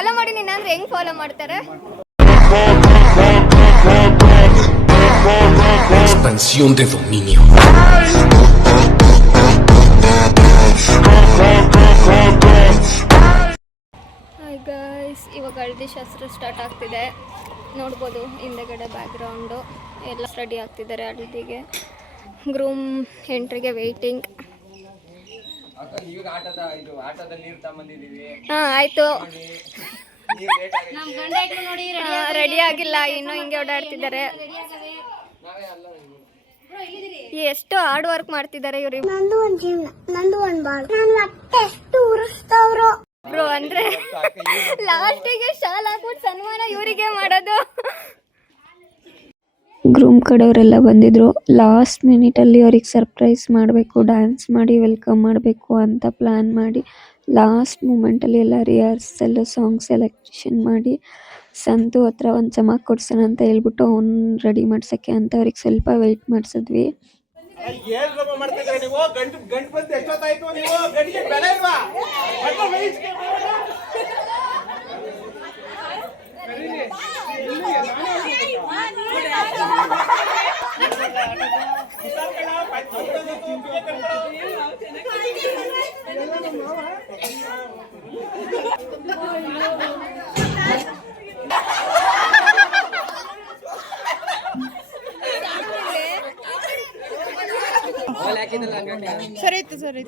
Follow ಮಾಡಿ ನಿನ್ನ ಅಂದ್ರೆ ಹೆಂಗ್ ಫಾಲೋ ಮಾಡ್ತಾರೆ? Expansión de dominio. Hi guys, ಇವಾಗ ಹಳದಿ ಶಾಸ್ತ್ರ ಸ್ಟಾರ್ಟ್ ಆಗ್ತಿದೆ. ನೋಡ್ಬೋದು ಹಿಂದೆಗಡೆ ಬ್ಯಾಕ್ಗ್ರೌಂಡು ಎಲ್ಲ ರೆಡಿ ಆಗ್ತಿದ್ದಾರೆ ಹಳದಿಗೆ. Groom ಎಂಟ್ರಿಗೆ waiting. ಹಾಂ ಆಯಿತು, ರೆಡಿ ಆಗಿಲ್ಲ ಇನ್ನೂ, ಹಿಂಗೆ ಓಡಾಡ್ತಿದ್ದಾರೆ. ಎಷ್ಟು ಹಾರ್ಡ್ ವರ್ಕ್ ಮಾಡ್ತಿದ್ದಾರೆ ಇವ್ರು. ಬ್ರೋ ಅಂದ್ರೆ ಲಾಸ್ಟಿಗೆ ಶಾಲ್ ಹಾಕ್ಬಿಟ್ಟು ಸನ್ಮಾನ ಇವರಿಗೆ ಮಾಡೋದು. ಗ್ರೂಮ್ ಕಡೆಯವರೆಲ್ಲ ಬಂದಿದ್ರು. ಲಾಸ್ಟ್ ಮಿನಿಟಲ್ಲಿ ಅವ್ರಿಗೆ ಸರ್ಪ್ರೈಸ್ ಮಾಡಬೇಕು, ಡ್ಯಾನ್ಸ್ ಮಾಡಿ ವೆಲ್ಕಮ್ ಮಾಡಬೇಕು ಅಂತ ಪ್ಲ್ಯಾನ್ ಮಾಡಿ ಲಾಸ್ಟ್ ಮೂಮೆಂಟಲ್ಲಿ ಎಲ್ಲ ರಿಹರ್ಸಲ್ ಸಾಂಗ್ ಸೆಲೆಕ್ಷನ್ ಮಾಡಿ ಸಂತು ಹತ್ರ ಒಂದು ಚಮಕ್ ಕೊಡ್ಸೋಣ ಅಂತ ಹೇಳ್ಬಿಟ್ಟು ಅವ್ನು ರೆಡಿ ಮಾಡ್ಸೋಕ್ಕೆ ಅಂತ ಅವ್ರಿಗೆ ಸ್ವಲ್ಪ ವೆಯ್ಟ್ ಮಾಡಿಸಿದ್ವಿ. ಸರಿ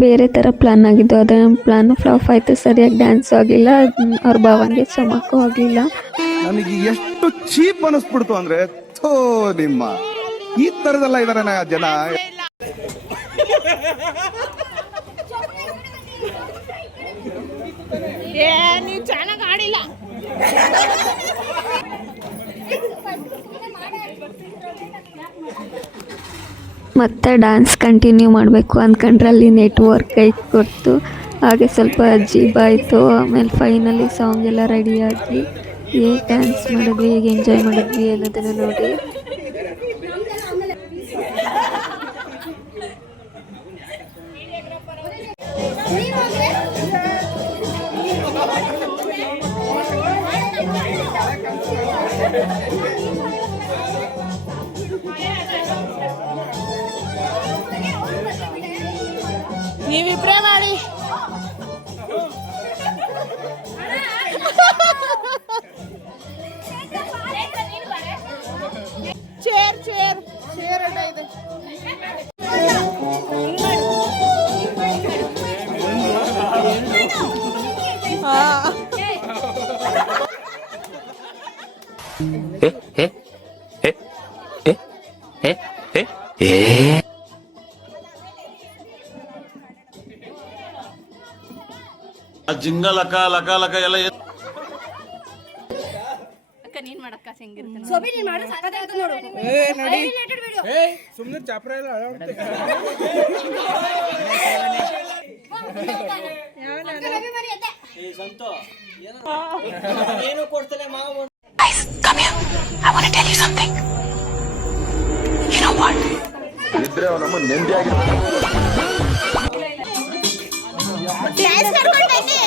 ಬೇರೆ ಥರ ಪ್ಲ್ಯಾನ್ ಆಗಿದ್ದು, ಅದೇ ಪ್ಲ್ಯಾನ್ ಫ್ಲಾಪ್ ಆಯಿತು. ಸರಿಯಾಗಿ ಡ್ಯಾನ್ಸು ಆಗಲಿಲ್ಲ, ಅವ್ರ ಭಾವನಿಗೆ ಚಮಕ್ಕೂ ಆಗಲಿಲ್ಲ. ನನಗೆ ಎಷ್ಟು ಚೀಪ್ ಅನಿಸ್ಬಿಡ್ತು ಅಂದ್ರೆ, ಥೋ ನಿಮ್ಮ ಈ ಥರದೆಲ್ಲ ಇದಾರೆ ಜನ. ನೀವು ಚೆನ್ನಾಗಿ ಆಡಿಲ್ಲ. ಮತ್ತೆ ಡ್ಯಾನ್ಸ್ ಕಂಟಿನ್ಯೂ ಮಾಡಬೇಕು ಅಂದ್ಕೊಂಡ್ರೆ ಅಲ್ಲಿ ನೆಟ್ವರ್ಕ್ ಕೈ ಕೊಡ್ತು. ಹಾಗೆ ಸ್ವಲ್ಪ ಅಜೀಬಾಯಿತು. ಆಮೇಲೆ ಫೈನಲಿ ಸಾಂಗ್ ಎಲ್ಲ ರೆಡಿಯಾಗಿ ಹೇಗೆ ಡ್ಯಾನ್ಸ್ ಮಾಡಿದ್ವಿ, ಹೇಗೆ ಎಂಜಾಯ್ ಮಾಡಿದ್ವಿ ಅನ್ನೋದನ್ನು ನೋಡಿ. ನೀವಿಬ್ರೇ ಮಾಡಿ. ಚೇರ್ ಚೇರ್ ಚೇರ್ ಅಡ್ಡ ಇದೆ. ಜಿಂಗ ಲಕ ಲಕ ಲಕ ಎಲ್ಲ ನೀನ್ ಮಾಡಕ್ಕ ಹೆಂಗಿರುತ್ತೆ ಸುಮ್ಮನೆ ಚಾಪ್ರ ಎಲ್ಲ ಏನು ಕೊಡ್ತಾನೆ ಮಾವ. Come here. I want to tell you something. You know what? ಇದ್ರೆ ನಮ್ಮ ನೆಮ್ಮದಿ ಆಗಿರುತ್ತೆ. ಡ್ಯಾನ್ಸ್ ಮಾಡ್ಕೊಂಡು ಬನ್ನಿ,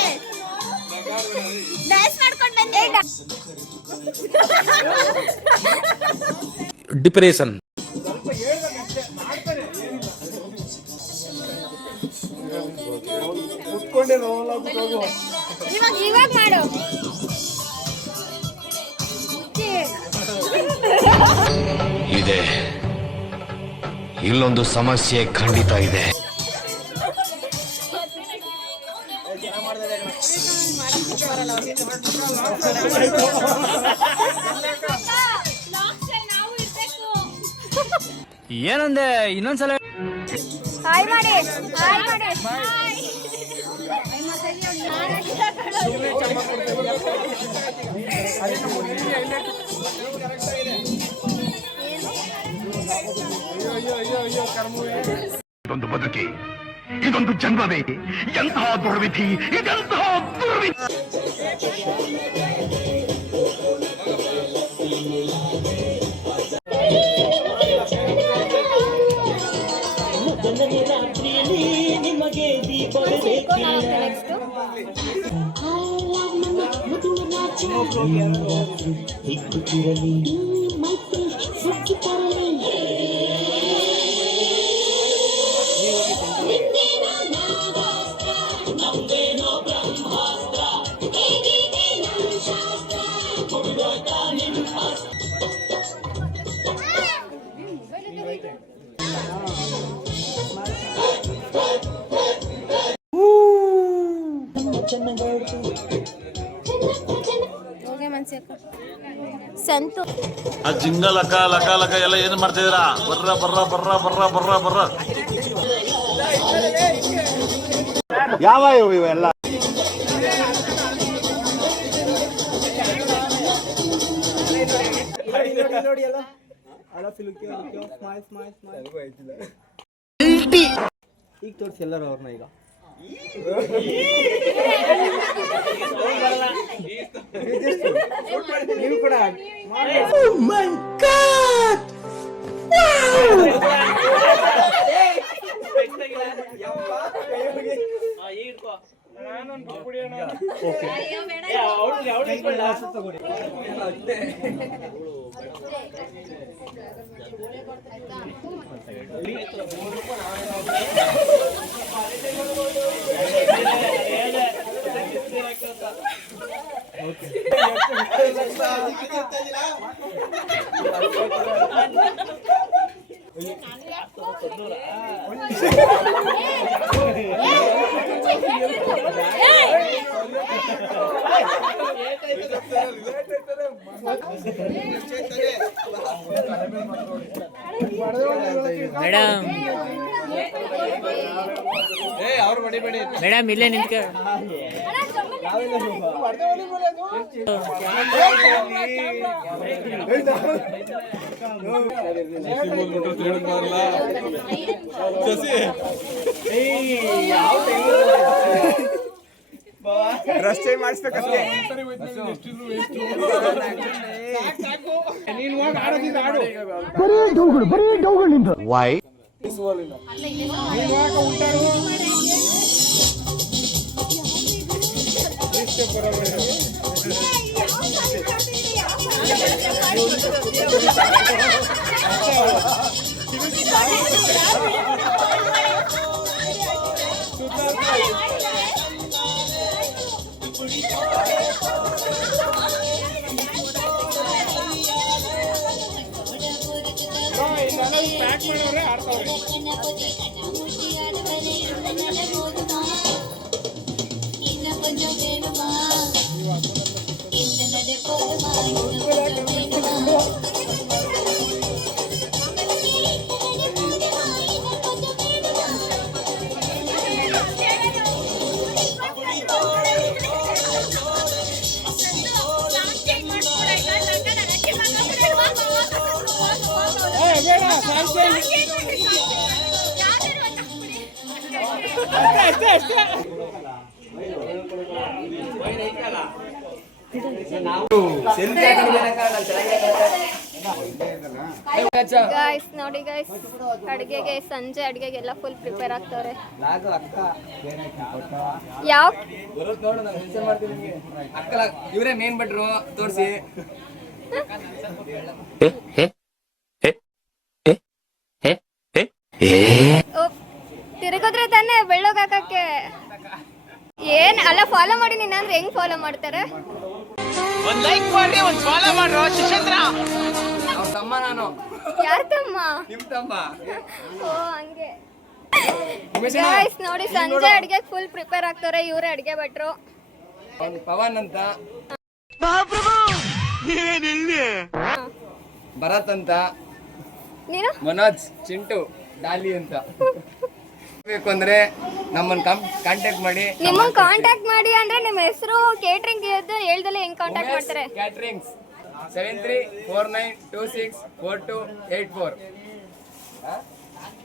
ಡ್ಯಾನ್ಸ್ ಮಾಡ್ಕೊಂಡು ಬನ್ನಿ. Depression. ಇವಾಗ ಮಾಡು. ಇದೆ, ಇಲ್ಲೊಂದು ಸಮಸ್ಯೆ ಖಂಡಿತ ಇದೆ. ಏನಂದೆ ಇನ್ನೊಂದ್ಸಲ ಹಾಯ್ ಮಾಡಿ ಹಾಯ್ ಮಾಡಿ ಇದೊಂದು ಬದುಕಿ, ಇದೊಂದು ಜನ್ಮವೇ, ಎಂತಹ ದುರ್ವಿಧಿ, ಇದೆಂತಹ ದುರ್ವಿಧಿ. ಸಂತು ಆ ಜಿಂಗ ಲಕ ಲಕ ಲಕ ಎಲ್ಲ ಏನ್ ಮಾಡ್ತಿದ್ದೀರಾ? ಬರ್ರ ಬರ್ರ ಬರ್ರ ಬರ್ರ ಬರ್ರ ಬರ್ರ. ಯಾವ ಇವೆಲ್ಲ ಈಗ ತೋರಿಸಿ ಎಲ್ಲರೂ ಅವ್ರನ್ನ ಈಗ ನೀವು ಕೂಡ ಮೇಡಮ್ ಮೇಡಮ್ ಇಲ್ಲೇ ನಿಂತ್ಕ ರಸ್ತೆ ಮಾಡಿಸ್ಬೇಕಷ್ಟೇ ವೈ ಗಾಯ್ಸ್ ನೋಡಿ ಗಾಯ್ಸ್, ಅಡುಗೆಗೆ ಸಂಜೆ ಅಡುಗೆಗೆಲ್ಲ ಫುಲ್ ಪ್ರಿಪೇರ್ ಆಗ್ತವ್ರೆ. ಯಾವ ಇವರೇ ಮೇನ್ ಭಟ್ರು ತೋರಿಸಿ. ತಿರುಗಿದ್ರೆ ತಾನೇ ಬೆಳ್ಳೋಗಾಕಕ್ಕೆ. ಏನ್ ಅಲ್ಲ, ಫಾಲೋ ಮಾಡಿ ನೀನ್ ಅಂದ್ರೆ ಹೆಂಗ್ ಫಾಲೋ ಮಾಡ್ತಾರೆ? ಒಂದ್ ಲೈಕ್ ಮಾಡಿ, ಒಂದ್ ಫಾಲೋ ಮಾಡ್ರೋ ಶಿಕ್ಷೇಂದ್ರ. ತಮ್ಮ ನಾನು. ಯಾರ ತಮ್ಮ? ನಿಮ್ ತಮ್ಮ. ಓ ಹಂಗೆ. ಗಾಯ್ಸ್ ನೋಡಿ, ಸಂಜೆ ಅಡ್ಗೆ ಫುಲ್ ಪ್ರಿಪೇರ್ ಆಗ್ತಾರೆ. ಇವ್ರೆ ಅಡ್ಗೆ ಭಟ್ರು. ಪವನ್ ಅಂತ, ಭರತ್ ಅಂತ, ನೀನು ಮನೋಜ್, ಚಿಂಟು, ಡಾಲಿ ಅಂತ. ಬೇಕು ಅಂದ್ರೆ ನಮ್ಮನ್ನ ಕಾಂಟ್ಯಾಕ್ಟ್ ಮಾಡಿ. ನಿಮ್ಮನ್ನ ಕಾಂಟ್ಯಾಕ್ಟ್ ಮಾಡಿ ಅಂದ್ರೆ ನಿಮ್ಮ ಹೆಸರು ಕೇಟರಿಂಗ್ ಹೇಳ್ದಲ್ಲೇ ಹೆಂಗ್ ಕಾಂಟ್ಯಾಕ್ಟ್ ಮಾಡ್ತಾರೆ? ಕ್ಯಾಟರಿಂಗ್ಸ್ 7349264284.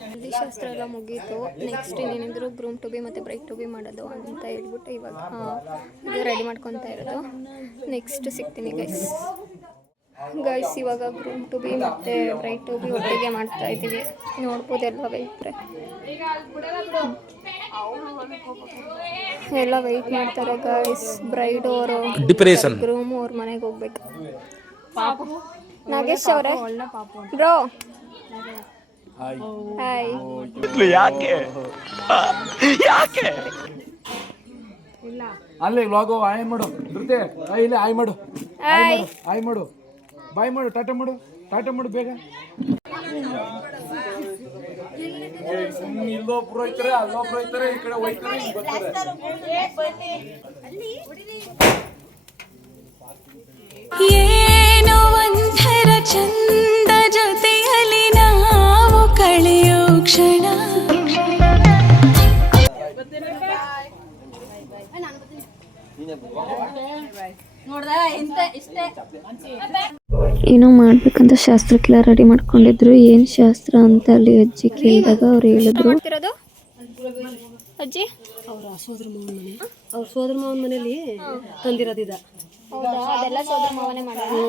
ಹಲ್ದಿ ಶಾಸ್ತ್ರ ಎಲ್ಲ ಮುಗೀತು. ನೆಕ್ಸ್ಟ್ ಇನ್ನೇನಿದ್ರು ಗ್ರೂಮ್ ಟು ಬಿ ಮತ್ತು ಬ್ರೈಡ್ ಟು ಬಿ ಮಾಡೋದು ಅಂತ ಹೇಳ್ಬಿಟ್ಟು ಇವಾಗ ರೆಡಿ ಮಾಡ್ಕೊತಾ ಇರೋದು. ನೆಕ್ಸ್ಟ್ ಸಿಗ್ತೀನಿ ಗೈಸ್. ಇವಾಗ ಗ್ರೂಮ್ ಟು ಬಿ ಮತ್ತು ಬ್ರೈಡ್ ಟು ಬಿ ಒಟ್ಟಿಗೆ ಮಾಡ್ತಾ ಇದ್ದೀವಿ. ನೋಡ್ಬೋದು ಎಲ್ಲ ವೆಯ್ಟ್ ಮಾಡ್ತಾರೆ ಗೈಸ್. ಬ್ರೈಡ್ ಅವರು ಗ್ರೂಮ್ ಅವ್ರ ಮನೆಗೆ ಹೋಗ್ಬೇಕು. ನಾಗೇಶ್ ಅವರೇ ಬ್ರೋ ಹಾಯ್. ಅಲ್ಲೇ ಲಾಗೋ ಆಯ್ ಮಾಡು ಧೃತಿ, ಇಲ್ಲಿ ಆಯ್ ಮಾಡು, ಆಯ್ ಮಾಡು, ಬಾಯ್ ಮಾಡು, ಟಾಟಾ ಮಾಡು ಬೇಗ. ಇಲ್ಲೊಬ್ರು ಹೋಯ್ತಾರೆ, ಅಲ್ಲೊಬ್ರು ಹೋಯ್ತಾರೆ, ಈ ಕಡೆ ಹೋಯ್ತಾರೆ, ಹಿಂಗ್ ಬರ್ತಾರೆ. ಏನೋ ಒಂಥರ ಚಂದ ಜೊತೆಯಲ್ಲಿ ನಾವು ಕಳೆಯೋ ಕ್ಷಣ. ಏನೋ ಮಾಡ್ಬೇಕಂತ ಶಾಸ್ತ್ರಕ್ಕೆಲ್ಲ ರೆಡಿ ಮಾಡ್ಕೊಂಡಿದ್ರು. ಏನು ಶಾಸ್ತ್ರ ಅಂತ ಅಲ್ಲಿ ಅಜ್ಜಿ ಕೇಳಿದಾಗ ಅವ್ರು ಹೇಳಿದ್ರು. ಅಜ್ಜಿ ಅವ್ರ ಸೋದರ ಮಾವನ ಮನೇಲಿ ತಂದಿರೋದಿದ. ಹೌದಾ? ಅದೆಲ್ಲ ಸೋದರ ಮಾವನೇ ಮಾಡೋದು.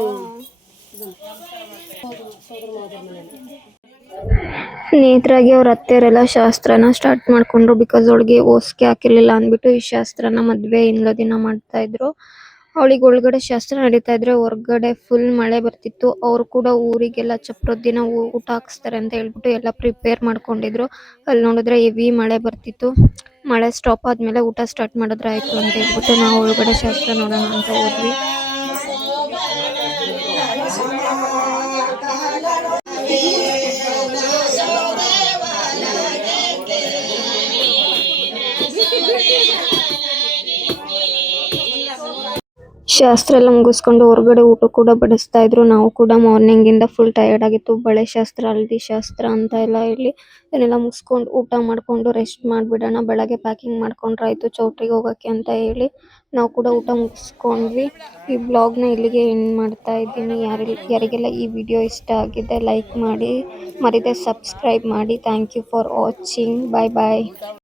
ನೇತ್ರಾಗಿ ಅವ್ರ ಅತ್ತೆಯವರೆಲ್ಲ ಶಾಸ್ತ್ರನ ಸ್ಟಾರ್ಟ್ ಮಾಡ್ಕೊಂಡ್ರು. ಬಿಕಾಸ್ ಅವಳಿಗೆ ಓಸಿಗೆ ಹಾಕಿರ್ಲಿಲ್ಲ ಅಂದ್ಬಿಟ್ಟು ಈ ಶಾಸ್ತ್ರನ ಮದುವೆ ಇನ್ನೊಂದು ದಿನ ಮಾಡ್ತಾ ಇದ್ರು. ಅವಳಿಗೆ ಒಳಗಡೆ ಶಾಸ್ತ್ರ ನಡೀತಾ ಇದ್ರೆ ಹೊರಗಡೆ ಫುಲ್ ಮಳೆ ಬರ್ತಿತ್ತು. ಅವರು ಕೂಡ ಊರಿಗೆಲ್ಲ ಚಪ್ರದ ದಿನ ಊಟ ಹಾಕಿಸ್ತಾರೆ ಅಂತ ಹೇಳ್ಬಿಟ್ಟು ಎಲ್ಲ ಪ್ರಿಪೇರ್ ಮಾಡ್ಕೊಂಡಿದ್ರು. ಅಲ್ಲಿ ನೋಡಿದ್ರೆ ಹೆವಿ ಮಳೆ ಬರ್ತಿತ್ತು. ಮಳೆ ಸ್ಟಾಪ್ ಆದ್ಮೇಲೆ ಊಟ ಸ್ಟಾರ್ಟ್ ಮಾಡಿದ್ರೆ ಆಯ್ತು ಅಂತ ಹೇಳ್ಬಿಟ್ಟು ನಾವು ಒಳಗಡೆ ಶಾಸ್ತ್ರ ನೋಡೋಣ ಅಂತ ಹೋದ್ವಿ. ಶಾಸ್ತ್ರ ಎಲ್ಲ ಮುಗಿಸ್ಕೊಂಡು ಹೊರಗಡೆ ಊಟ ಕೂಡ ಬಡಿಸ್ತಾ ಇದ್ರು. ನಾವು ಕೂಡ ಮಾರ್ನಿಂಗ್ ಇಂದ ಫುಲ್ ಟಯರ್ಡ್ ಆಗಿತ್ತು. ಬಳೆ ಶಾಸ್ತ್ರ, ಹಲ್ದಿ ಶಾಸ್ತ್ರ ಅಂತ ಎಲ್ಲ ಇಲ್ಲಿ ಇದನ್ನೆಲ್ಲ ಮುಗಿಸ್ಕೊಂಡು ಊಟ ಮಾಡ್ಕೊಂಡು ರೆಸ್ಟ್ ಮಾಡಿಬಿಡೋಣ, ಬೆಳಗ್ಗೆ ಪ್ಯಾಕಿಂಗ್ ಮಾಡ್ಕೊಂಡ್ರಾಯ್ತು ಚೌಟ್ರಿಗೆ ಹೋಗೋಕ್ಕೆ ಅಂತ ಹೇಳಿ ನಾವು ಕೂಡ ಊಟ ಮುಗಿಸ್ಕೊಂಡ್ವಿ. ಈ ಬ್ಲಾಗ್ನ ಇಲ್ಲಿಗೆ ಎಂಡ್ ಮಾಡ್ತಾ ಇದ್ದೀನಿ. ಯಾರಿಗೆಲ್ಲ ಈ ವಿಡಿಯೋ ಇಷ್ಟ ಆಗಿದೆ ಲೈಕ್ ಮಾಡಿ, ಮರಿದೆ ಸಬ್ಸ್ಕ್ರೈಬ್ ಮಾಡಿ. Thank you for watching. Bye bye.